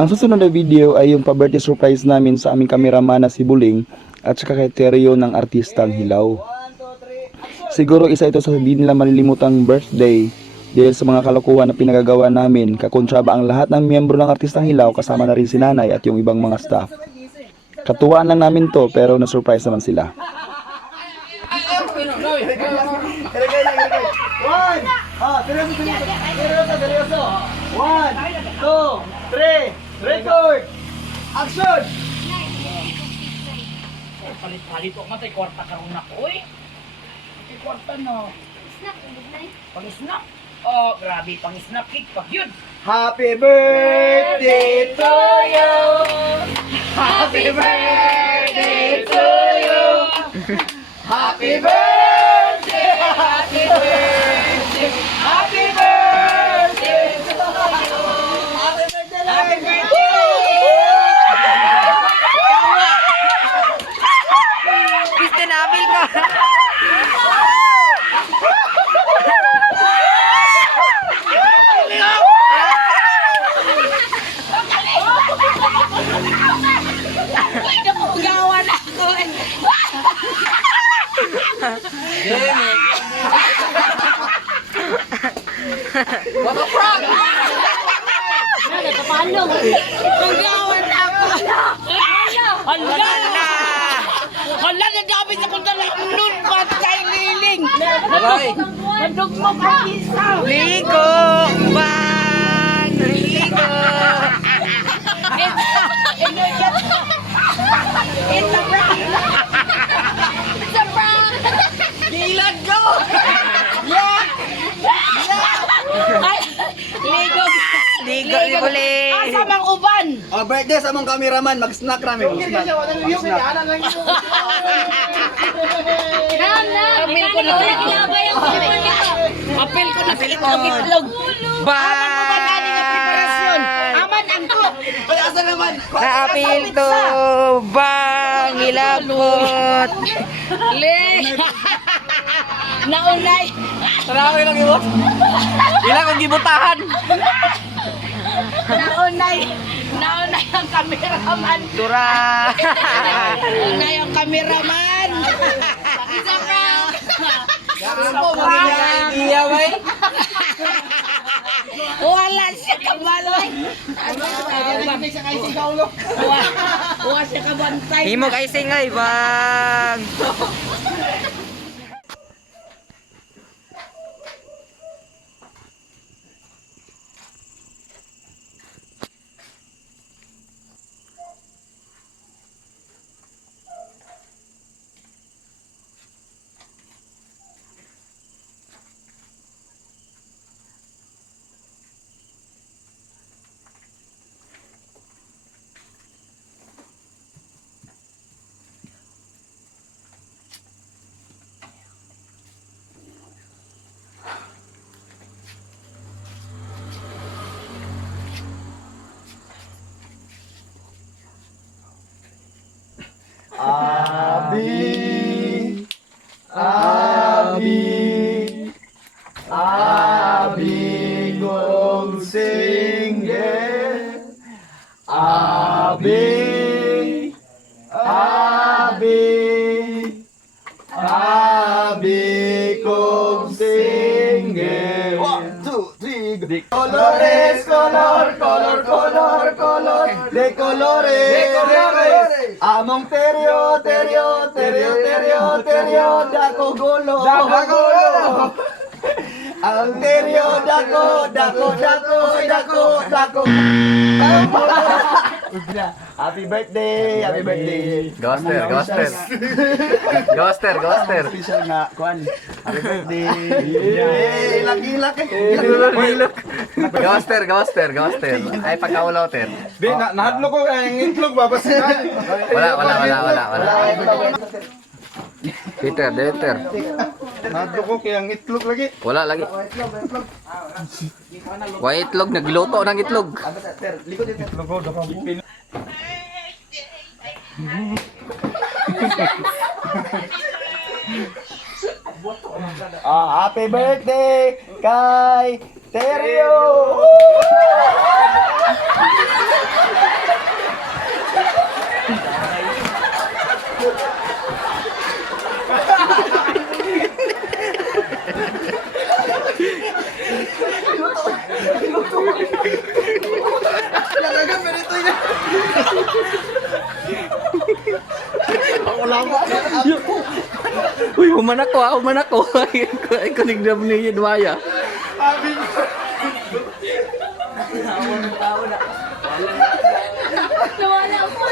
Ang susunod na video ay yung pa-birthday surprise namin sa aming kameraman na si Buling at saka kay Teryo ng artistang Hilaw. Siguro isa ito sa hindi nila malilimutang birthday dahil sa mga kalokohan na pinagagawa namin. Kakonsyaba ang lahat ng miyembro ng artistang Hilaw, kasama na rin si Nanay at yung ibang mga staff. Katuwaan lang namin to pero na-surprise naman sila. Seryoso. 1, 2, 3, record! Action! Palit-palit ko matay kwarta karon na ko eh. Matay kwarta no. Snack, bugnay. Pang-snack. Oh, grabe pang-snack cake pa yun. Happy birthday to you! Happy birthday to you! Happy birthday! Happy birthday! Happy birthday to you! Happy birthday! Piste nabil ka. Napugawan ako. Nagkapalong. Napugawan ako. Hala na. Hala na dapat sa kung talagang nun patay liling. Nadugmok ang isa. Ligo. Bang. Ligo. It's a prank. It's a prank. Gilad ko. Yeah. Ay, ligo. Ligo ni Buli. Asa mang uban? Oh, birthday sa mong cameraman, mag-snack rami. Mag-snack. Apil ko na sa Apil ko na sa itlog. Bang! Aman ang ko. Ay, asa naman? Naapil to. Bang! Ilabot. Le. Naunay. Sarami lang ibot. Ilang kong gibutahan. Naunay ang kameraman. Tura. Naunay ang kameraman. Isa prank. Iya, bay. Wala siya kabalay. Wala siya kabantay. Himog ay singay bang. Abi, Abi, Abi kong singgit. Abi, Abi, Abi kong singgit. 1, 2, 3, colores, color, color, color, color, de colores, de colores. Among teryo, teryo, teryo, teryo, teryo, dako gulo, dako gulo. Ang teryo, dako, dako, dako, dako, dako. Happy birthday, happy birthday. Ghoster, ghoster. Ghoster, ghoster. Special na, kuan. Happy birthday. Ilak-ilak eh. Ghoster, ghoster, ghoster. Ay pagkaulaw ten. Di, nahadlo ko ang itlog babasihan. Wala. Peter, Peter. Nahadlo ko kaya ang itlog lagi. Wala lagi. Wa itlog, nagluto ng itlog. Itlog ko, dapat pin. Happy birthday kay Teryo! Uy, human ako ha, human ako. Ay, kunigdam ni Dwaya. Nawala ako.